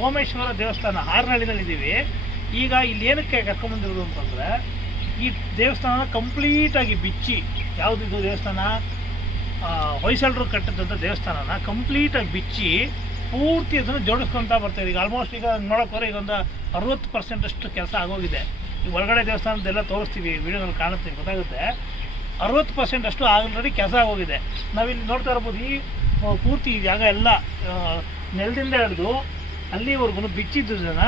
ಸೋಮೇಶ್ವರ ದೇವಸ್ಥಾನ ಹಾರ್ನಳ್ಳಿನಲ್ಲಿದ್ದೀವಿ ಈಗ ಇಲ್ಲಿ ಏನಕ್ಕೆ ಕರ್ಕೊಂಬಂದಿರೋದು ಅಂತಂದರೆ, ಈ ದೇವಸ್ಥಾನ ಕಂಪ್ಲೀಟಾಗಿ ಬಿಚ್ಚಿ ಯಾವುದಿದು ದೇವಸ್ಥಾನ? ಹೊಯ್ಸಳರು ಕಟ್ಟಿದಂಥ ದೇವಸ್ಥಾನನ ಕಂಪ್ಲೀಟಾಗಿ ಬಿಚ್ಚಿ ಪೂರ್ತಿ ಅದನ್ನು ಬರ್ತಾ ಇದೆ. ಈಗ ಆಲ್ಮೋಸ್ಟ್ ಈಗ ನೋಡೋಕೆ ಹೋದ್ರೆ ಈಗ ಒಂದು ಅರವತ್ತು ಪರ್ಸೆಂಟ್ ಅಷ್ಟು ಕೆಲಸ ಆಗೋಗಿದೆ. ಈಗ ಒಳಗಡೆ ದೇವಸ್ಥಾನದೆಲ್ಲ ತೋರಿಸ್ತೀವಿ, ವಿಡಿಯೋದಲ್ಲಿ ಕಾಣುತ್ತೆ, ಗೊತ್ತಾಗುತ್ತೆ. ಅರವತ್ತು ಪರ್ಸೆಂಟ್ ಅಷ್ಟು ಆಲ್ರೆಡಿ ಕೆಲಸ ಆಗೋಗಿದೆ. ನಾವಿಲ್ಲಿ ನೋಡ್ತಾ ಇರ್ಬೋದು, ಈ ಪೂರ್ತಿ ಜಾಗ ಎಲ್ಲ ನೆಲದಿಂದ ಹಿಡಿದು ಅಲ್ಲಿವರೆಗೂ ಬಿಚ್ಚಿದ್ದು ಜನ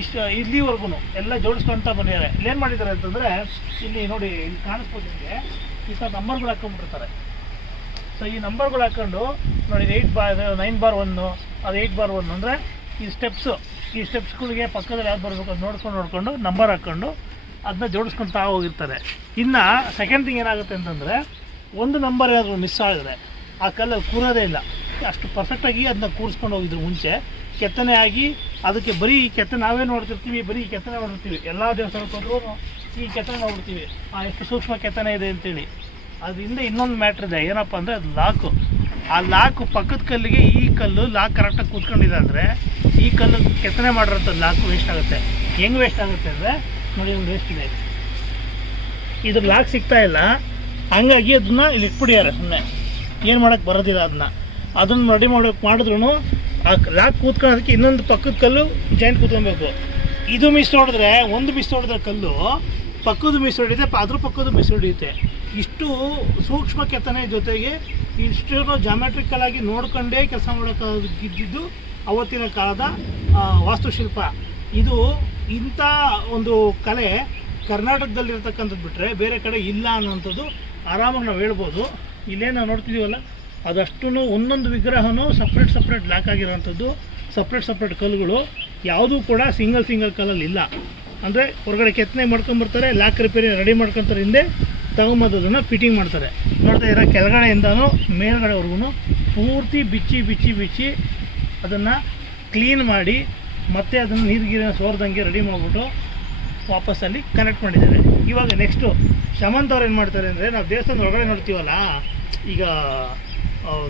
ಇಷ್ಟು ಇಲ್ಲಿವರೆಗೂ ಎಲ್ಲ ಜೋಡಿಸ್ಕೊಂತ ಬಂದಿದ್ದಾರೆ. ಇಲ್ಲೇನು ಮಾಡಿದ್ದಾರೆ ಅಂತಂದರೆ, ಇಲ್ಲಿ ನೋಡಿ, ಇಲ್ಲಿ ಕಾಣಿಸ್ಬೋದು ನಿಮಗೆ. ಈ ಥರ ನಂಬರ್ಗಳು ಹಾಕೊಂಡ್ಬಿಟ್ಟಿರ್ತಾರೆ. ಸೊ ಈ ನಂಬರ್ಗಳು ಹಾಕೊಂಡು ನೋಡಿ eight bar nine bar one ಅದು ಏಯ್ಟ್ ಬಾರ್ ಒನ್ ಅಂದರೆ ಈ ಸ್ಟೆಪ್ಸು ಈ ಸ್ಟೆಪ್ಸ್ಗಳಿಗೆ ಪಕ್ಕದಲ್ಲಿ ಯಾವ್ದು ಬರಬೇಕು ಅದು ನೋಡ್ಕೊಂಡು ನೋಡಿಕೊಂಡು ನಂಬರ್ ಹಾಕ್ಕೊಂಡು ಅದನ್ನ ಜೋಡಿಸ್ಕೊತಾ ಹೋಗಿರ್ತಾರೆ. ಇನ್ನು ಸೆಕೆಂಡ್ ಥಿಂಗ್ ಏನಾಗುತ್ತೆ ಅಂತಂದರೆ, ಒಂದು ನಂಬರ್ ಏನಾದರೂ ಮಿಸ್ ಆಗಿದ್ರೆ ಆ ಕಲ್ಲಲ್ಲಿ ಕೂರೋದೇ ಇಲ್ಲ. ಅಷ್ಟು ಪರ್ಫೆಕ್ಟಾಗಿ ಅದನ್ನ ಕೂರಿಸ್ಕೊಂಡು ಹೋಗಿದ್ರು ಮುಂಚೆ. ಕೆತ್ತನೆ ಆಗಿ ಅದಕ್ಕೆ ಬರೀ ಈ ಕೆತ್ತನೆ ನಾವೇ ನೋಡ್ತಿರ್ತೀವಿ, ಬರೀ ಕೆತ್ತನೆ ನೋಡಿರ್ತೀವಿ ಎಲ್ಲ ದೇವಸ್ಥಾನಕ್ಕೂ ಈ ಕೆತ್ತನೆ ನೋಡ್ಬಿಡ್ತೀವಿ. ಆ ಎಷ್ಟು ಸೂಕ್ಷ್ಮ ಕೆತ್ತನೆ ಇದೆ ಅಂತೇಳಿ. ಅದರಿಂದ ಇನ್ನೊಂದು ಮ್ಯಾಟ್ರ್ ಇದೆ. ಏನಪ್ಪ ಅಂದರೆ ಅದು ಲಾಕು. ಆ ಲಾಕು ಪಕ್ಕದ ಕಲ್ಲಿಗೆ ಈ ಕಲ್ಲು ಲಾಕ್ ಕರೆಕ್ಟಾಗಿ ಕೂತ್ಕೊಂಡಿದೆ ಅಂದರೆ ಈ ಕಲ್ಲು ಕೆತ್ತನೆ ಮಾಡಿರೋಂಥ ಲಾಕು ವೇಸ್ಟ್ ಆಗುತ್ತೆ. ಹೆಂಗೆ ವೇಸ್ಟ್ ಆಗುತ್ತೆ ಅಂದರೆ ನೋಡಿ ಒಂದು ವೇಸ್ಟ್ ಇದೆ. ಇದು ಲಾಕ್ ಸಿಗ್ತಾ ಇಲ್ಲ. ಹಂಗಾಗಿ ಅದನ್ನ ಇಲ್ಲಿ ಇಟ್ಬಿಟ್ಟಿದ್ದಾರೆ ಸುಮ್ಮನೆ ಏನು ಮಾಡೋಕ್ಕೆ ಬರೋದಿಲ್ಲ ಅದನ್ನ. ಅದನ್ನು ರೆಡಿ ಮಾಡೋಕೆ ಮಾಡಿದ್ರು ಆ ಲಾಕ್ ಕೂತ್ಕೊಳ್ಳೋದಕ್ಕೆ ಇನ್ನೊಂದು ಪಕ್ಕದ ಕಲ್ಲು ಜಾಯಿಂಟ್ ಕೂತ್ಕೊಬೇಕು. ಇದು ಮಿಸ್ ನೋಡಿದ್ರೆ, ಒಂದು ಮಿಸ್ ಹೊಡೆದ್ರೆ ಕಲ್ಲು ಪಕ್ಕದ ಮಿಸ್ ಹೊಡಿಯುತ್ತೆ ಅದ್ರ ಪಕ್ಕದ ಮಿಸ್ ಹೊಡಿಯುತ್ತೆ. ಇಷ್ಟು ಸೂಕ್ಷ್ಮ ಕೆತ್ತನೆ ಜೊತೆಗೆ ಇಷ್ಟು ಜಾಮೆಟ್ರಿಕಲ್ ಆಗಿ ನೋಡ್ಕೊಂಡೇ ಕೆಲಸ ಮಾಡೋಕ್ಕಾಗಿದ್ದು ಅವತ್ತಿನ ಕಾಲದ ವಾಸ್ತುಶಿಲ್ಪ. ಇದು ಇಂಥ ಒಂದು ಕಲೆ ಕರ್ನಾಟಕದಲ್ಲಿರ್ತಕ್ಕಂಥದ್ದು ಬಿಟ್ಟರೆ ಬೇರೆ ಕಡೆ ಇಲ್ಲ ಅನ್ನೋಂಥದ್ದು ಆರಾಮಾಗಿ ನಾವು ಹೇಳ್ಬೋದು. ಇಲ್ಲೇ ನಾವು ನೋಡ್ತಿದ್ದೀವಲ್ಲ ಅದಷ್ಟು ಒಂದೊಂದು ವಿಗ್ರಹನೂ ಸಪ್ರೇಟ್ ಸಪ್ರೇಟ್ ಲ್ಯಾಕ್ ಆಗಿರೋವಂಥದ್ದು ಸಪ್ರೇಟ್ ಸಪ್ರೇಟ್ ಕಲ್ಲುಗಳು, ಯಾವುದೂ ಕೂಡ ಸಿಂಗಲ್ ಸಿಂಗಲ್ ಕಲ್ಲಲ್ಲಿ ಇಲ್ಲ. ಅಂದರೆ ಹೊರಗಡೆ ಕೆತ್ತನೆ ಮಾಡ್ಕೊಂಬರ್ತಾರೆ ಲ್ಯಾಕ್ ರಿಪೇರಿ ರೆಡಿ ಮಾಡ್ಕೊತಾರೆ ಹಿಂದೆ, ತಗೊಂಬಂದದನ್ನು ಫಿಟ್ಟಿಂಗ್ ಮಾಡ್ತಾರೆ. ನೋಡ್ತಾ ಇರೋ ಕೆಳಗಡೆಯಿಂದನೂ ಮೇಲ್ಗಡೆವರೆಗೂ ಪೂರ್ತಿ ಬಿಚ್ಚಿ ಬಿಚ್ಚಿ ಬಿಚ್ಚಿ ಅದನ್ನು ಕ್ಲೀನ್ ಮಾಡಿ ಮತ್ತೆ ಅದನ್ನು ನೀರು ಸೋರ್ದಂಗೆ ರೆಡಿ ಮಾಡಿಬಿಟ್ಟು ವಾಪಸ್ ಅಲ್ಲಿ ಕನೆಕ್ಟ್ ಮಾಡಿದ್ದಾರೆ. ಇವಾಗ ನೆಕ್ಸ್ಟು ಶಮಂತ್ ಅವ್ರು ಏನು ಮಾಡ್ತಾರೆ ಅಂದರೆ, ನಾವು ದೇವಸ್ಥಾನದ ಒಳಗಡೆ ನೋಡ್ತೀವಲ್ಲ, ಈಗ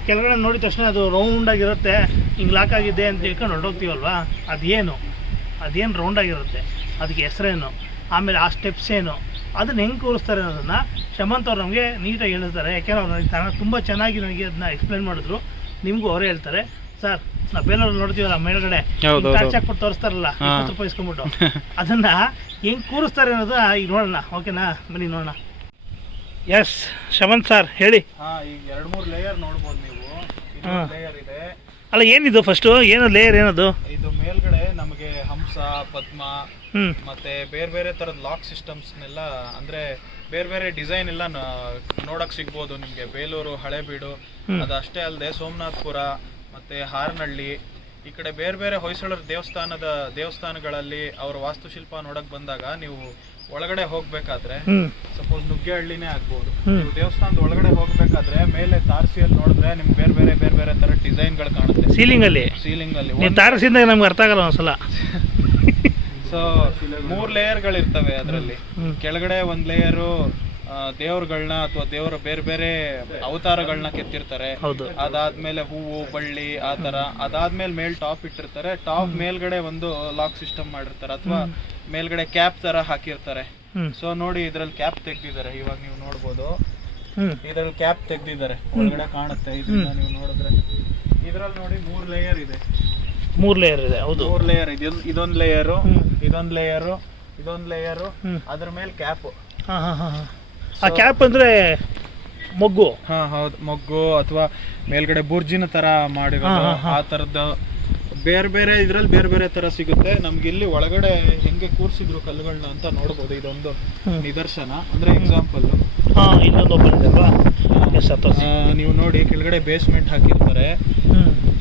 ಕೆಳಗಡೆ ನೋಡಿದ ತಕ್ಷಣ ಅದು ರೌಂಡ್ ಆಗಿರುತ್ತೆ. ಹಿಂಗೆ ಲಾಕ್ ಆಗಿದೆ ಅಂತ ತಿಳ್ಕೊಂಡು ಹೊರಟೋಗ್ತೀವಲ್ವಾ? ಅದೇನು? ಅದೇನು ರೌಂಡಾಗಿರುತ್ತೆ ಅದಕ್ಕೆ ಹೆಸರೇನು? ಆಮೇಲೆ ಆ ಸ್ಟೆಪ್ಸ್ ಏನು? ಅದನ್ನ ಹೆಂಗೆ ಕೂರಿಸ್ತಾರೆ ಅನ್ನೋದನ್ನು ಶಮಂತ್ ಅವ್ರು ನಮಗೆ ನೀಟಾಗಿ ಹೇಳ್ತಾರೆ. ಯಾಕೆಂದ್ರೆ ಅವ್ರು ನನಗೆ ತುಂಬ ಚೆನ್ನಾಗಿ ನನಗೆ ಅದನ್ನ ಎಕ್ಸ್ಪ್ಲೈನ್ ಮಾಡಿದ್ರು. ನಿಮಗೂ ಅವರೇ ಹೇಳ್ತಾರೆ. ಸರ್ ನಾವು ಬೇಲೂರು ನೋಡ್ತೀವಲ್ಲ ಮೇಲ್ಗಡೆ. ಟಾರ್ಚ್ ಹಾಕ್ಬಿಟ್ಟು ತೋರಿಸ್ತಾರಲ್ಲ. ಇಪ್ಪತ್ತು ರೂಪಾಯಿ ಇಸ್ಕೊಂಬಿಟ್ಟು ಅದನ್ನ ಹೆಂಗ್ ಕೂರಿಸ್ತಾರೆ ಅನ್ನೋದು ಈಗ ನೋಡೋಣ. ಓಕೆನಾ? ಬನ್ನಿ ನೋಡೋಣ. ಎಸ್ ಶಮಂತ್ ಸರ್ ಹೇಳಿ. ಹಾ ಈಗ ಎರಡ್ ಮೂರ್ ಲೇಯರ್ ನೋಡ್ಬೋದು ನೀವು. ಹಾ. ಲೇಯರ್ ಇದೆ. ಅಲ್ಲ ಏನಿದು ಫಸ್ಟು ಏನು ಲೇಯರ್ ಏನದು? ಇದು ಮೇಲ್ಗಡೆ ನಮಗೆ ಹಂಸ ಪದ್ಮ ಹ್ಞೂ ಮತ್ತೆ ಬೇರೆ ಬೇರೆ ತರದ ಲಾಕ್ ಸಿಸ್ಟಮ್ಸ್ನೆಲ್ಲ ಅಂದ್ರೆ ಬೇರೆ ಬೇರೆ ಡಿಸೈನ್ ಎಲ್ಲ ನ- ನೋಡಕ್ ಸಿಗ್ಬೋದು ನಿಮ್ಗೆ. ಬೇಲೂರು ಹಳೆಬೀಡು ಅದಷ್ಟೇ ಅಲ್ಲದೆ ಸೋಮನಾಥ್ಪುರ ಮತ್ತೆ ಹಾರನಹಳ್ಳಿ ಈ ಕಡೆ ಬೇರೆ ಬೇರೆ ಹೊಯ್ಸಳರ ದೇವಸ್ಥಾನದ ದೇವಸ್ಥಾನಗಳಲ್ಲಿ ಅವರ ವಾಸ್ತುಶಿಲ್ಪ ನೋಡಕ್ ಬಂದಾಗ ನೀವು ಒಳಗಡೆ ಹೋಗ್ಬೇಕಾದ್ರೆ ಸಪೋಸ್ ನುಗ್ಗೆಹಳ್ಳಿನೇ ಆಗ್ಬೋದು. ನೀವು ದೇವಸ್ಥಾನದ ಒಳಗಡೆ ಹೋಗ್ಬೇಕಾದ್ರೆ ಮೇಲೆ ತಾರಸಿಯಲ್ಲಿ ನೋಡಿದ್ರೆ ನಿಮ್ಗೆ ಬೇರೆ ಬೇರೆ ಬೇರೆ ಬೇರೆ ತರ ಡಿಸೈನ್ಗಳು ಕಾಣುತ್ತೆ. ಸೀಲಿಂಗ್ ಅಲ್ಲಿ ಸೀಲಿಂಗ್ ಅಲ್ಲಿ ನೀವು ತಾರಸಿಂದಾಗ ನಮ್ಗೆ ಅರ್ಥ ಆಗಲ್ಲ ಒಂದ್ಸಲ. ಸೊ ಮೂರ್ ಲೇಯರ್ಗಳು ಇರ್ತವೆ ಅದರಲ್ಲಿ ಕೆಳಗಡೆ ಒಂದ್ ಲೇಯರು ದೇವ್ರಗಳನ್ನ ಅಥವಾ ದೇವರ ಬೇರೆ ಬೇರೆ ಅವತಾರಗಳನ್ನ ಕೆತ್ತಿರ್ತಾರೆ. ಅದಾದ್ಮೇಲೆ ಹೂವು ಬಳ್ಳಿ ಆ ತರ ಅದಾದ್ಮೇಲೆ ಮೇಲ್ ಟಾಪ್ ಇಟ್ಟಿರ್ತಾರೆ. ಟಾಪ್ ಮೇಲ್ಗಡೆ ಒಂದು ಲಾಕ್ ಸಿಸ್ಟಮ್ ಮಾಡಿರ್ತಾರೆ ಅಥವಾ ಮೇಲ್ಗಡೆ ಕ್ಯಾಪ್ ತರ ಹಾಕಿರ್ತಾರೆ. ಸೊ ನೋಡಿ ಇದ್ರಲ್ಲಿ ಕ್ಯಾಪ್ ತೆಗ್ದಿದ್ದಾರೆ. ಇವಾಗ ನೀವು ನೋಡ್ಬೋದು. ಇದ್ರಲ್ಲಿ ಕ್ಯಾಪ್ ತೆಗ್ದಿದ್ದಾರೆ. ಒಳಗಡೆ ಕಾಣುತ್ತೆ. ಇದನ್ನ ನೀವು ನೋಡಿದ್ರೆ ಇದ್ರಲ್ಲಿ ನೋಡಿ ಮೂರ್ ಲೇಯರ್ ಇದೆ. ಮೂರು ಲೇಯರ್ ಇದೆ. ಹೌದು. ಮೂರ್ ಲೇಯರ್ ಇದೆ. ಇದೊಂದ್ ಲೇಯರು. ಇದೊಂದ್ ಲೇಯರು ಇದೊಂದ್ ಲೇಯರು ಅದ್ರ ಮೇಲೆ ಕ್ಯಾಪ್. ಹಾ ಹಾ ಹಾಂ ಹಾಂ. ಆ ಕ್ಯಾಪ್ ಅಂದ್ರೆ ಮೊಗ್ಗು. ಹಾ ಹೌದು. ಮೊಗ್ಗು ಅಥವಾ ಮೇಲ್ಗಡೆ ಬುರ್ಜಿನ ತರ ಮಾಡಿರೋದು. ಆ ತರದ ಬೇರೆ ಬೇರೆ ಇದ್ರಲ್ಲಿ ಬೇರೆ ಬೇರೆ ತರ ಸಿಗುತ್ತೆ. ನಮ್ಗೆ ಇಲ್ಲಿ ಒಳಗಡೆ ಹೆಂಗೆ ಕೂರ್ಸಿದ್ರು ಕಲ್ಲುಗಳನ್ನ ಅಂತ ನೋಡ್ಬೋದು. ಇದೊಂದು. ನಿದರ್ಶನ. ಅಂದ್ರೆ ಎಕ್ಸಾಂಪಲ್ ನೀವು ನೋಡಿ ಕೆಳಗಡೆ ಬೇಸ್ಮೆಂಟ್ ಹಾಕಿರ್ತಾರೆ.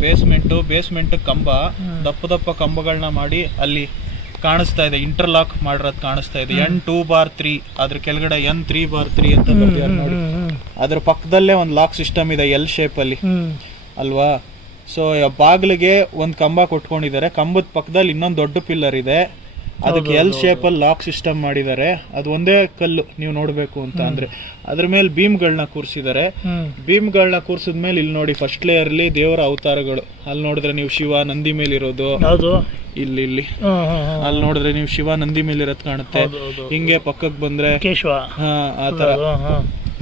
ಬೇಸ್ಮೆಂಟು ಬೇಸ್ಮೆಂಟ್ ಕಂಬ. ದಪ್ಪ ದಪ್ಪ ಕಂಬಗಳನ್ನ ಮಾಡಿ ಅಲ್ಲಿ ಕಾಣಿಸ್ತಾ ಇದೆ ಇಂಟರ್ಲಾಕ್ ಮಾಡಿರೋದು ಕಾಣಿಸ್ತಾ ಇದೆ. ಎನ್ ಟೂ ಬಾರ್ ತ್ರೀ ಅದ್ರ ಕೆಳಗಡೆ ಎನ್ ತ್ರೀ ಬಾರ್ ತ್ರೀ ಅಂತ ನೋಡಿ? ಅದ್ರ ಪಕ್ಕದಲ್ಲೇ ಒಂದು ಲಾಕ್ ಸಿಸ್ಟಮ್ ಇದೆ ಎಲ್ ಶೇಪ್ ಅಲ್ಲಿ. ಅಲ್ವಾ? ಸೊ ಬಾಗಿಲಿಗೆ ಒಂದು ಕಂಬ ಕೊಟ್ಕೊಂಡಿದ್ದಾರೆ. ಕಂಬದ ಪಕ್ಕದಲ್ಲಿ ಇನ್ನೊಂದು ದೊಡ್ಡ ಪಿಲ್ಲರ್ ಇದೆ. ಅದಕ್ಕೆ ಎಲ್ ಶೇಪ್ ಅಲ್ಲಿ ಲಾಕ್ ಸಿಸ್ಟಮ್ ಮಾಡಿದ್ದಾರೆ. ಅದು ಒಂದೇ ಕಲ್ಲು ನೀವು ನೋಡ್ಬೇಕು ಅಂತ ಅಂದ್ರೆ. ಅದ್ರ ಮೇಲೆ ಭೀಮ್ಗಳನ್ನ ಕೂರಿಸಿದ್ದಾರೆ. ಹ್ಮ್. ಭೀಮ್ಗಳನ್ನ ಕೂರಿಸಿದ ಮೇಲೆ ಇಲ್ಲಿ ನೋಡಿ ಫಸ್ಟ್ ಲೇಯರ್ ಅಲ್ಲಿ ದೇವರ ಅವತಾರಗಳು. ಅಲ್ಲಿ ನೋಡಿದ್ರೆ ನೀವು ಶಿವ ನಂದಿ ಮೇಲೆ ಇರೋದು. ಇಲ್ಲಿ ಇಲ್ಲಿ. ಅಲ್ಲಿ ನೋಡಿದ್ರೆ ನೀವು ಶಿವ ನಂದಿ ಮೇಲೆ ಇರೋದ್ ಕಾಣುತ್ತೆ. ಹಿಂಗೆ ಪಕ್ಕಕ್ಕೆ ಬಂದ್ರೆ ಆ ತರ.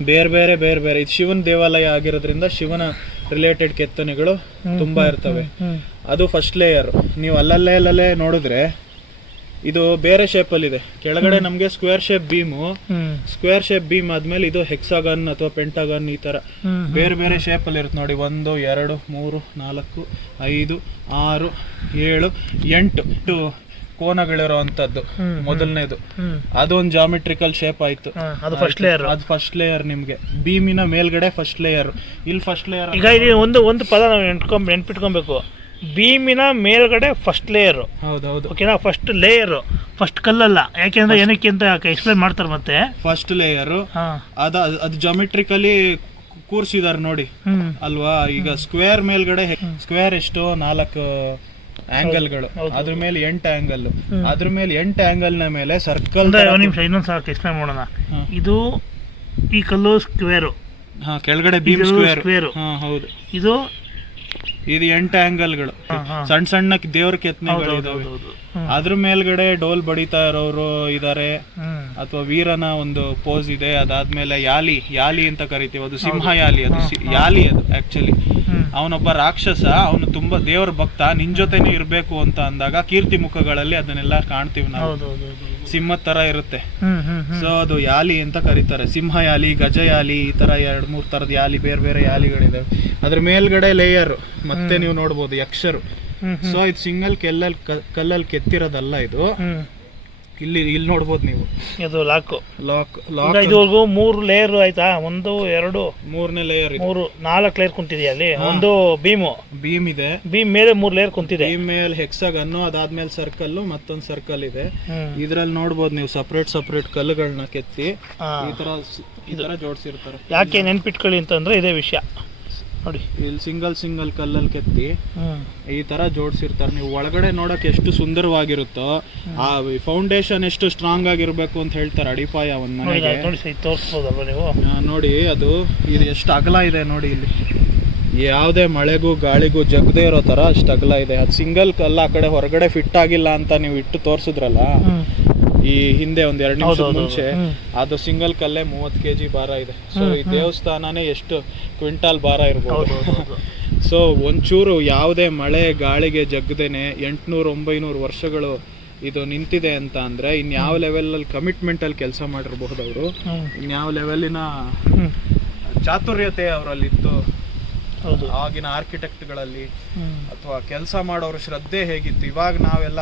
ಬೇರೆ ಬೇರೆ ಬೇರೆ ಬೇರೆ. ಇದು ಶಿವನ ದೇವಾಲಯ ಆಗಿರೋದ್ರಿಂದ ಶಿವನ ರಿಲೇಟೆಡ್ ಕೆತ್ತನೆಗಳು ತುಂಬಾ ಇರ್ತವೆ. ಅದು ಫಸ್ಟ್ ಲೇಯರ್ ನೀವು ಅಲ್ಲಲ್ಲೇ ಅಲ್ಲಲ್ಲೇ ನೋಡಿದ್ರೆ ಇದು ಬೇರೆ ಶೇಪ್ ಅಲ್ಲಿ ಇದೆ. ಕೆಳಗಡೆ ನಮಗೆ square shape beam square shape beam ಆದ್ಮೇಲೆ ಇದು ಹೆಕ್ಸಾಗನ್ ಅಥವಾ ಪೆಂಟಾಗನ್ ಈ ತರ. ಬೇರೆ ಬೇರೆ ಶೇಪ್ ಅಲ್ಲಿ ಇರುತ್ತೆ ನೋಡಿ. ಒಂದು ಎರಡು ಮೂರು ನಾಲ್ಕು ಐದು ಆರು ಏಳು ಎಂಟು ಕೋನಗಳಿರುವಂತದ್ದು. ಮೊದಲನೇದು. ಅದೊಂದು ಜಾಮೆಟ್ರಿಕಲ್ ಶೇಪ್ ಆಯ್ತು. ಅದು ಫಸ್ಟ್ ಲೇಯರ್ ಅದು ಫಸ್ಟ್ ಲೇಯರ್ ನಿಮ್ಗೆ. ಬೀಮಿನ ಮೇಲ್ಗಡೆ ಫಸ್ಟ್ ಲೇಯರ್ ಇಲ್ಲಿ ಫಸ್ಟ್ ಲೇಯರ್ ಈಗ ಒಂದು ಒಂದು ಪದ ನಾವು ನೆನ್ಕೊಂಡ್ ನೆನ್ಪಿಟ್ಕೊಬೇಕು. ಭೀಮಿನ ಮೇಲ್ಗಡೆ ಫಸ್ಟ್ ಲೇಯರು ಹೌದೌದು. ಓಕೆನಾ ಫಸ್ಟ್ ಲೇಯರು ಫಸ್ಟ್ ಕಲ್ಲಲ್ಲ. ಯಾಕೆಂದ್ರೆ ಏನಕ್ಕೆ ಅಂತ ಎಕ್ಸ್ಪ್ಲೈನ್ ಮಾಡ್ತಾರೆ ಮತ್ತೆ? ಫಸ್ಟ್ ಲೇಯರ್ ಹಾ. ಅದ ಅದು ಜಾಮೆಟ್ರಿಕಲಿ ಕೂರ್ಸಿದಾರೆ ನೋಡಿ. ಅಲ್ವಾ? ಈಗ ಸ್ಕ್ವೇರ್ ಮೇಲ್ಗಡೆ ಸ್ಕ್ವೇರ್ ಎಷ್ಟು ನಾಲ್ಕು ಆಂಗಲ್ಗಳು ಗಳು ಅದ್ರ ಮೇಲೆ ಎಂಟು ಆಂಗಲ್ ಅದ್ರ ಮೇಲೆ ಎಂಟು ಆಂಗಲ್ನ ಮೇಲೆ ಸರ್ಕಲ್ ನಿಮಿಷ ಇನ್ನೊಂದು ಸಲ ಎಕ್ಸ್ಪ್ಲೈನ್ ಮಾಡೋಣ. ಇದು ಈ ಕಲ್ಲು ಸ್ಕ್ವೇರು ಹಾ ಕೆಳಗಡೆ ಬೀಮ್ ಸ್ಕ್ವೇರ್ ಹೌದು. ಇದು ಇದು ಎಂಟು ಆಂಗಲ್ಗಳು. ಸಣ್ಣ ಸಣ್ಣ ದೇವ್ರ ಕೆತ್ತನೆಗಳು ಇದಾವೆ. ಅದ್ರ ಮೇಲ್ಗಡೆ ಡೋಲ್ ಬಡಿತಾ ಇರೋರು ಇದಾರೆ. ಅಥವಾ ವೀರನ ಒಂದು ಪೋಸ್ ಇದೆ. ಅದಾದ್ಮೇಲೆ ಯಾಲಿ ಯಾಲಿ ಅಂತ ಕರಿತೀವಿ. ಅದು ಸಿಂಹ ಯಾಲಿ ಅದು. ಯಾಲಿ ಅದು ಆಕ್ಚುಲಿ ಅವನೊಬ್ಬ ರಾಕ್ಷಸ ಅವನು ತುಂಬಾ ದೇವರ ಭಕ್ತ ನಿನ್ ಜೊತೆನೆ ಇರ್ಬೇಕು ಅಂತ ಅಂದಾಗ ಕೀರ್ತಿ ಮುಖಗಳಲ್ಲಿ ಅದನ್ನೆಲ್ಲ ಕಾಣ್ತೀವಿ ನಾವು. ಸಿಂಹದ ತರ ಇರುತ್ತೆ. ಹ್ಮ್ ಹ್ಮ್ ಹ್ಮ್. ಸೊ ಅದು ಯಾಲಿ ಅಂತ ಕರೀತಾರೆ. ಸಿಂಹ ಯಾಲಿ ಗಜ ಯಾಲಿ ಈ ತರ ಎರಡ್ ಮೂರ್ ತರದ ಯಾಲಿ ಬೇರೆ ಬೇರೆ ಯಾಲಿಗಳಿದಾವೆ. ಅದ್ರ ಮೇಲ್ಗಡೆ ಲೇಯರ್ ಮತ್ತೆ ನೀವು ನೋಡ್ಬೋದು ಯಕ್ಷರು. ಸೊ ಇದು ಸಿಂಗಲ್ ಕೆಲ್ಲಲ್ ಕಲ್ಲಲ್ಲಿ ಕೆತ್ತಿರೋದಲ್ಲ ಇದು. ಹ್ಮ್. ಇಲ್ಲಿ ಇಲ್ಲಿ ನೋಡ್ಬೋದು ನೀವು. ಇದು ಲಾಕು ಲಾಕ್ ಲಾಕ್ ಇದು ಮೂರು ಲೇಯರ್ ಆಯ್ತಾ? ಒಂದು ಎರಡು ಮೂರನೇ ಲೇಯರ್ ಮೂರು ನಾಲ್ಕು ಲೇಯರ್ ಕುಂತಿದೆಯಾ ಅಲ್ಲಿ. ಒಂದು ಬೀಮು ಬೀಮ್ ಇದೆ. ಬೀಮ್ ಮೇಲೆ ಮೂರು ಲೇಯರ್ ಕುಂತಿದೆ. ಬೀಮ್ ಮೇಲೆ ಹೆಕ್ಸಾಗನ್ನು ಅದಾದ್ಮೇಲೆ ಸರ್ಕಲ್ ಮತ್ತೊಂದು ಸರ್ಕಲ್ ಇದೆ. ಇದ್ರಲ್ಲಿ ನೋಡ್ಬೋದು ನೀವು ಸಪ್ರೇಟ್ ಸಪ್ರೇಟ್ ಕಲ್ಲುಗಳನ್ನ ಕೆತ್ತಿ. ಈ ತರ ಈ ತರ ಜೋಡಿಸಿರ್ತಾರೆ. ಯಾಕೆ ನೆನ್ಪಿಟ್ಕೊಳ್ಳಿ ಅಂತಂದ್ರೆ ಇದೇ ವಿಷಯ. ನೋಡಿ ಇಲ್ಲಿ ಸಿಂಗಲ್ ಸಿಂಗಲ್ ಕಲ್ಲಲ್ಲಿ ಕೆತ್ತಿ ಈ ತರ ಜೋಡಿಸಿರ್ತಾರೆ. ನೀವು ಒಳಗಡೆ ನೋಡಕ್ ಎಷ್ಟು ಸುಂದರವಾಗಿರುತ್ತೋ ಆ ಫೌಂಡೇಶನ್ ಎಷ್ಟು ಸ್ಟ್ರಾಂಗ್ ಆಗಿರ್ಬೇಕು ಅಂತ ಹೇಳ್ತಾರೆ ಅಡಿಪಾಯ ಒಂದ್ ನೋಡಿ ಮನೆಗೆ ನೋಡಿ ನೀವು? ನೋಡಿ ಅದು ಇದು ಎಷ್ಟು ಅಗಲ ಇದೆ ನೋಡಿ ಇಲ್ಲಿ. ಯಾವುದೇ ಮಳೆಗೂ ಗಾಳಿಗೂ ಜಗದೇ ಇರೋ ತರ ಅಷ್ಟು ಅಗಲ ಇದೆ. ಅದು ಸಿಂಗಲ್ ಕಲ್ಲ ಆ ಕಡೆ ಹೊರಗಡೆ ಫಿಟ್ ಆಗಿಲ್ಲ ಅಂತ ನೀವು ಇಟ್ಟು ತೋರ್ಸಿದ್ರಲ್ಲ ಈ ಹಿಂದೆ ಒಂದ್ ಎರಡು ನಿಮಿಷ ಮುಂಚೆ ಅದು ಸಿಂಗಲ್ ಕಲ್ಲೇ ಮೂವತ್ತು ಕೆ ಜಿ ಭಾರ ಇದೆ. ಸೊ ಈ ದೇವಸ್ಥಾನನೇ ಎಷ್ಟು ಕ್ವಿಂಟಾಲ್ ಭಾರ ಇರ್ಬೋದು. ಸೊ ಒಂಚೂರು ಯಾವುದೇ ಮಳೆ ಗಾಳಿಗೆ ಜಗ್ಗದೇನೆ ಎಂಟುನೂರು ಒಂಬೈನೂರು ವರ್ಷಗಳು ಇದು ನಿಂತಿದೆ ಅಂತ ಅಂದ್ರೆ ಇನ್ಯಾವ ಲೆವೆಲಲ್ಲಿ ಕಮಿಟ್ಮೆಂಟಲ್ಲಿ ಕೆಲಸ ಮಾಡಿರಬಹುದು ಅವರು ಇನ್ ಇನ್ಯಾವ ಲೆವೆಲಿನ ಚಾತುರ್ಯತೆ ಅವರಲ್ಲಿತ್ತು. ಹೌದು. ಆಗಿನ ಆರ್ಕಿಟೆಕ್ಟ್ಗಳಲ್ಲಿ ಅಥವಾ ಕೆಲಸ ಮಾಡೋರ ಶ್ರದ್ಧೆ ಹೇಗಿತ್ತು? ಇವಾಗ ನಾವೆಲ್ಲ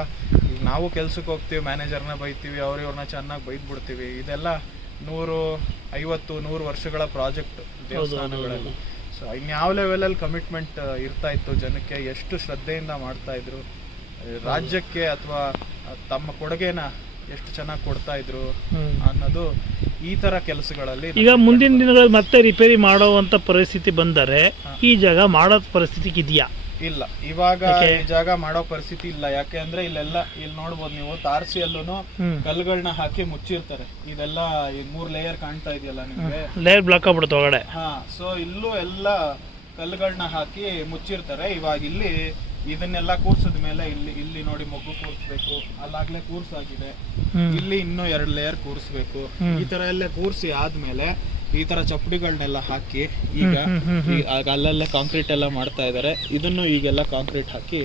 ನಾವು ಕೆಲ್ಸಕ್ಕೆ ಹೋಗ್ತೀವಿ ಮ್ಯಾನೇಜರ್ನ ಬೈತೀವಿ ಅವ್ರ ಇವ್ರನ್ನ ಚೆನ್ನಾಗಿ ಬೈದ್ಬಿಡ್ತೀವಿ. ಇದೆಲ್ಲ ನೂರು ಐವತ್ತು ನೂರು ವರ್ಷಗಳ ಪ್ರಾಜೆಕ್ಟ್ ದೇವಸ್ಥಾನಗಳಲ್ಲಿ. ಸೊ ಇನ್ಯಾವ ಲೆವೆಲಲ್ಲಿ ಕಮಿಟ್ಮೆಂಟ್ ಇರ್ತಾ ಇತ್ತು ಜನಕ್ಕೆ ಎಷ್ಟು ಶ್ರದ್ಧೆಯಿಂದ ಮಾಡ್ತಾ ಇದ್ರು? ರಾಜ್ಯಕ್ಕೆ ಅಥವಾ ತಮ್ಮ ಕೊಡುಗೆನ ಎಷ್ಟು ಚೆನ್ನಾಗಿ ಕೊಡ್ತಾ ಇದ್ರು ಅನ್ನೋದು ಈ ತರ ಕೆಲಸಗಳಲ್ಲಿ ಈಗ ಮುಂದಿನ ದಿನಗಳಲ್ಲಿ ಮತ್ತೆ ರಿಪೇರಿ ಮಾಡುವಂತ ಪರಿಸ್ಥಿತಿ ಬಂದರೆ ಈ ಜಾಗ ಮಾಡೋ ಪರಿಸ್ಥಿತಿ ಇದೆಯಾ? ಇಲ್ಲ. ಇವಾಗ ಈ ಜಾಗ ಮಾಡೋ ಪರಿಸ್ಥಿತಿ ಇಲ್ಲ. ಯಾಕೆ ಅಂದ್ರೆ ಇಲ್ಲೆಲ್ಲ ಇಲ್ಲಿ ನೋಡ್ಬೋದು ನೀವು ತಾರಸಿಯಲ್ಲೂ ಅಲ್ಲೂ ಕಲ್ಲುಗಳನ್ನ ಹಾಕಿ ಮುಚ್ಚಿರ್ತಾರೆ. ಇದೆಲ್ಲ ಈ ಮೂರ್ ಲೇಯರ್ ಕಾಣ್ತಾ ಇದೆಯಲ್ಲ ನಿಮ್ಗೆ? ಲೇಯರ್ ಬ್ಲಾಕ್ ಆಗ್ಬಿಡುತ್ತೆ ಒಳಗಡೆ. ಹಾ ಸೊ ಇಲ್ಲೂ ಎಲ್ಲ ಕಲ್ಲುಗಳನ್ನ ಹಾಕಿ ಮುಚ್ಚಿರ್ತಾರೆ. ಇವಾಗ ಇಲ್ಲಿ ಇದನ್ನೆಲ್ಲ ಕೂರ್ಸಿದ ಮೇಲೆ ಇಲ್ಲಿ ಇಲ್ಲಿ ನೋಡಿ ಮಗ್ಗು ಕೂರಿಸ್ಬೇಕು. ಅಲ್ಲಾಗ್ಲೇ ಕೂರ್ಸಾಗಿದೆ. ಇಲ್ಲಿ ಇನ್ನೂ ಎರಡು ಲೇಯರ್ ಕೂರಿಸ್ಬೇಕು. ಈ ತರ ಎಲ್ಲ ಕೂರಿಸಿ ಆದ್ಮೇಲೆ ಈ ತರ ಚಪ್ಪಡಿಗಳನ್ನೆಲ್ಲ ಹಾಕಿ ಈಗ ಈಗ ಅಲ್ಲಲ್ಲೇ ಕಾಂಕ್ರೀಟ್ ಎಲ್ಲ ಮಾಡ್ತಾ ಇದ್ದಾರೆ ಇದನ್ನು ಈಗೆಲ್ಲ ಕಾಂಕ್ರೀಟ್ ಹಾಕಿ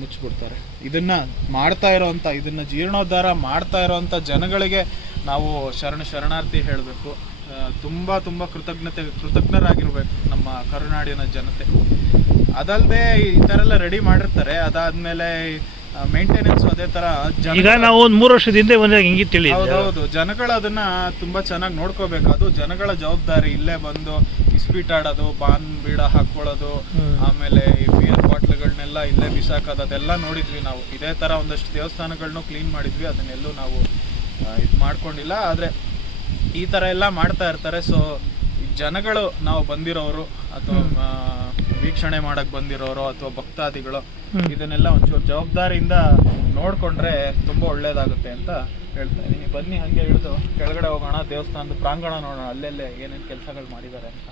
ಮುಚ್ಚಿಬಿಡ್ತಾರೆ. ಇದನ್ನ ಮಾಡ್ತಾ ಇರೋವಂಥ ಇದನ್ನ ಜೀರ್ಣೋದ್ಧಾರ ಮಾಡ್ತಾ ಇರೋವಂಥ ಜನಗಳಿಗೆ ನಾವು ಶರಣ ಶರಣಾರ್ಥಿ ಹೇಳಬೇಕು. ತುಂಬಾ ತುಂಬಾ ಕೃತಜ್ಞತೆ ಕೃತಜ್ಞರಾಗಿರ್ಬೇಕು ನಮ್ಮ ಕರುನಾಡಿನ ಜನತೆ. ಅದಲ್ಲದೆ ಈ ತರ ಎಲ್ಲ ರೆಡಿ ಮಾಡಿರ್ತಾರೆ. ಅದಾದ್ಮೇಲೆ ಮೇಂಟೆನೆನ್ಸ್ ಅದೇ ತರ ಜನ ಈಗ ನಾವು ಒಂದು ಮೂರು ವರ್ಷದ ಹಿಂದೆ ಬಂದಾಗ ಹಿಂಗೆ ತಿಳಿ ಹೌದೌದು. ಜನಗಳು ಅದನ್ನ ತುಂಬಾ ಚೆನ್ನಾಗಿ ನೋಡ್ಕೋಬೇಕು. ಅದು ಜನಗಳ ಜವಾಬ್ದಾರಿ. ಇಲ್ಲೇ ಬಂದು ಇಸ್ಪೀಟ್ ಆಡೋದು ಪಾನ್ ಬೀಡ ಹಾಕೊಳ್ಳೋದು ಆಮೇಲೆ ಈ ಬಿಯರ್ ಬಾಟ್ಲ್ಗಳನ್ನೆಲ್ಲ ಇಲ್ಲೇ ಬಿಸಾಕೋದು ಅದೆಲ್ಲ ನೋಡಿದ್ವಿ ನಾವು. ಇದೇ ತರ ಒಂದಷ್ಟು ದೇವಸ್ಥಾನಗಳನ್ನು ಕ್ಲೀನ್ ಮಾಡಿದ್ವಿ. ಅದನ್ನೆಲ್ಲೂ ನಾವು ಇದು ಮಾಡ್ಕೊಂಡಿಲ್ಲ. ಆದ್ರೆ ಈ ತರ ಎಲ್ಲ ಮಾಡ್ತಾ ಇರ್ತಾರೆ. ಸೊ ಜನಗಳು ನಾವು ಬಂದಿರೋರು ಅಥವಾ ವೀಕ್ಷಣೆ ಮಾಡಕ್ ಬಂದಿರೋರು ಅಥವಾ ಭಕ್ತಾದಿಗಳು. ಇದನ್ನೆಲ್ಲ ಒಂಚೂರು ಜವಾಬ್ದಾರಿಯಿಂದ ನೋಡ್ಕೊಂಡ್ರೆ ತುಂಬಾ ಒಳ್ಳೇದಾಗುತ್ತೆ ಅಂತ ಹೇಳ್ತಾ ಇದೀನಿ ಬನ್ನಿ ಹಂಗೆ ಇಳಿದು ಕೆಳಗಡೆ ಹೋಗೋಣ ದೇವಸ್ಥಾನದ ಪ್ರಾಂಗಣ ನೋಡೋಣ ಅಲ್ಲೆಲ್ಲೇ ಏನೇನು ಕೆಲಸಗಳು ಮಾಡಿದ್ದಾರೆ ಅಂತ.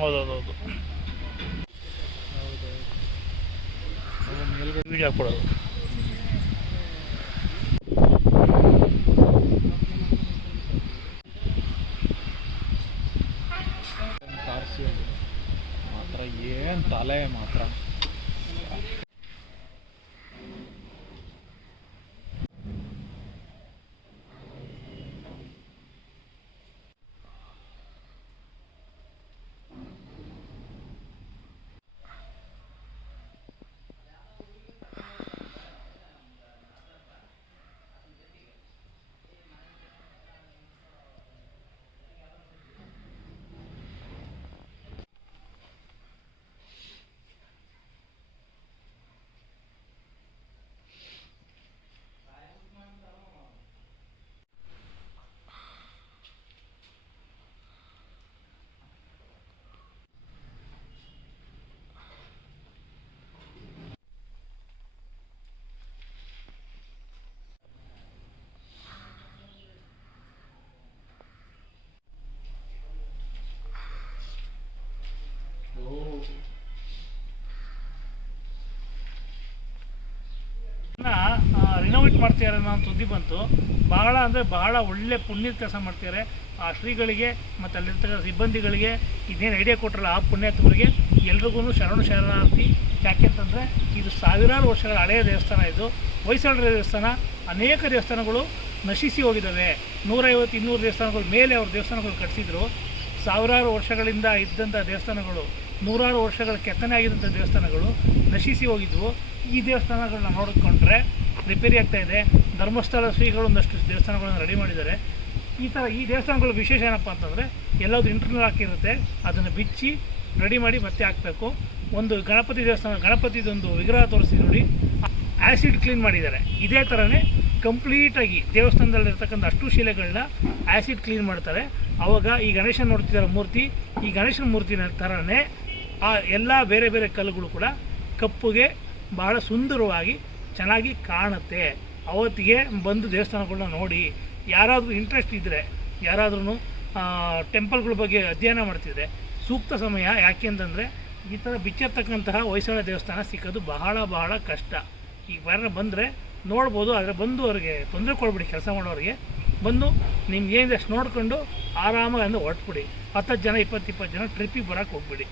ಹೌದೌದೌದು. ವಿಡಿಯೋ ಕಾರ್ಸಿ ಮಾತ್ರ ಏನು ತಲೆ ಮಾತ್ರ. ಮಾಡ್ತಿದ್ದಾರೆ ಅನ್ನೋ ಸುದ್ದಿ ಬಂತು. ಬಹಳ ಅಂದರೆ ಬಹಳ ಒಳ್ಳೆ ಪುಣ್ಯದ ಕೆಲಸ ಮಾಡ್ತಿದ್ದಾರೆ. ಆ ಶ್ರೀಗಳಿಗೆ ಮತ್ತು ಅಲ್ಲಿರ್ತಕ್ಕಂಥ ಸಿಬ್ಬಂದಿಗಳಿಗೆ ಇದೇನು ಐಡಿಯಾ ಕೊಟ್ಟರಲ್ಲ ಆ ಪುಣ್ಯಾತ್ಮರಿಗೆ ಎಲ್ರಿಗೂ ಶರಣು ಶರಣಾರ್ಥಿ. ಯಾಕೆಂತಂದರೆ ಇದು ಸಾವಿರಾರು ವರ್ಷಗಳ ಹಳೆಯ ದೇವಸ್ಥಾನ ಇದು. ಹೊಯ್ಸಳರ ದೇವಸ್ಥಾನ ಅನೇಕ ದೇವಸ್ಥಾನಗಳು ನಶಿಸಿ ಹೋಗಿದ್ದಾವೆ. ನೂರೈವತ್ತು ಇನ್ನೂರು ದೇವಸ್ಥಾನಗಳ ಮೇಲೆ ಅವ್ರ ದೇವಸ್ಥಾನಗಳು ಕಟ್ಟಿಸಿದ್ರು ಸಾವಿರಾರು ವರ್ಷಗಳಿಂದ ಇದ್ದಂಥ ದೇವಸ್ಥಾನಗಳು, ನೂರಾರು ವರ್ಷಗಳ ಕೆತ್ತನೆ ಆಗಿದ್ದಂಥ ದೇವಸ್ಥಾನಗಳು ನಶಿಸಿ ಹೋಗಿದ್ವು. ಈ ದೇವಸ್ಥಾನಗಳನ್ನ ನೋಡಿಕೊಂಡ್ರೆ ರಿಪೇರಿ ಆಗ್ತಾ ಇದೆ. ಧರ್ಮಸ್ಥಳ ಶ್ರೀಗಳು ಒಂದಷ್ಟು ದೇವಸ್ಥಾನಗಳನ್ನು ರೆಡಿ ಮಾಡಿದ್ದಾರೆ. ಈ ಥರ ಈ ದೇವಸ್ಥಾನಗಳ ವಿಶೇಷ ಏನಪ್ಪ ಅಂತಂದರೆ ಎಲ್ಲದು ಇಂಟರ್ನಲ್ ಹಾಕಿರುತ್ತೆ ಅದನ್ನು ಬಿಚ್ಚಿ ರೆಡಿ ಮಾಡಿ ಮತ್ತೆ ಹಾಕಬೇಕು. ಒಂದು ಗಣಪತಿ ದೇವಸ್ಥಾನ, ಗಣಪತಿದೊಂದು ವಿಗ್ರಹ ತೋರಿಸಿ ನೋಡಿ. ಆ್ಯಸಿಡ್ ಕ್ಲೀನ್ ಮಾಡಿದ್ದಾರೆ. ಇದೇ ಥರನೇ ಕಂಪ್ಲೀಟಾಗಿ ದೇವಸ್ಥಾನದಲ್ಲಿರ್ತಕ್ಕಂಥ ಅಷ್ಟು ಶಿಲೆಗಳನ್ನ ಆ್ಯಸಿಡ್ ಕ್ಲೀನ್ ಮಾಡ್ತಾರೆ. ಆವಾಗ ಈ ಗಣೇಶನ ನೋಡ್ತಿದ್ದಾರೆ ಮೂರ್ತಿ. ಈ ಗಣೇಶನ ಮೂರ್ತಿನ ಥರನೇ ಆ ಎಲ್ಲ ಬೇರೆ ಬೇರೆ ಕಲ್ಲುಗಳು ಕೂಡ ಕಪ್ಪುಗೆ ಬಹಳ ಸುಂದರವಾಗಿ ಚೆನ್ನಾಗಿ ಕಾಣುತ್ತೆ. ಅವತ್ತಿಗೆ ಬಂದು ದೇವಸ್ಥಾನಗಳನ್ನ ನೋಡಿ, ಯಾರಾದರೂ ಇಂಟ್ರೆಸ್ಟ್ ಇದ್ದರೆ ಯಾರಾದ್ರೂ ಟೆಂಪಲ್ಗಳ ಬಗ್ಗೆ ಅಧ್ಯಯನ ಮಾಡ್ತಿದ್ರೆ, ಸೂಕ್ತ ಸಮಯ ಯಾಕೆ ಅಂತಂದರೆ, ಈ ಥರ ಬಿಚ್ಚಿರ್ತಕ್ಕಂತಹ ಹೊಯ್ಸಳ ದೇವಸ್ಥಾನ ಸಿಕ್ಕೋದು ಬಹಳ ಬಹಳ ಕಷ್ಟ. ಈಗ ಯಾರು ಬಂದರೆ ನೋಡ್ಬೋದು, ಆದರೆ ಬಂದು ಅವ್ರಿಗೆ ತೊಂದರೆ ಕೊಡ್ಬಿಡಿ, ಕೆಲಸ ಮಾಡೋರಿಗೆ. ಬಂದು ನಿಮ್ಗೆ ಏನಿದೆ ಅಷ್ಟು ನೋಡಿಕೊಂಡು ಆರಾಮಾಗಿ ಅಂದ್ರೆ ಹೊರಟ್ಬಿಡಿ. ಹತ್ತತ್ತು ಜನ, ಇಪ್ಪತ್ತು ಇಪ್ಪತ್ತು ಜನ ಟ್ರಿಪ್ಪಿಗೆ ಬರೋಕ್ಕೆ ಹೋಗ್ಬಿಡಿ.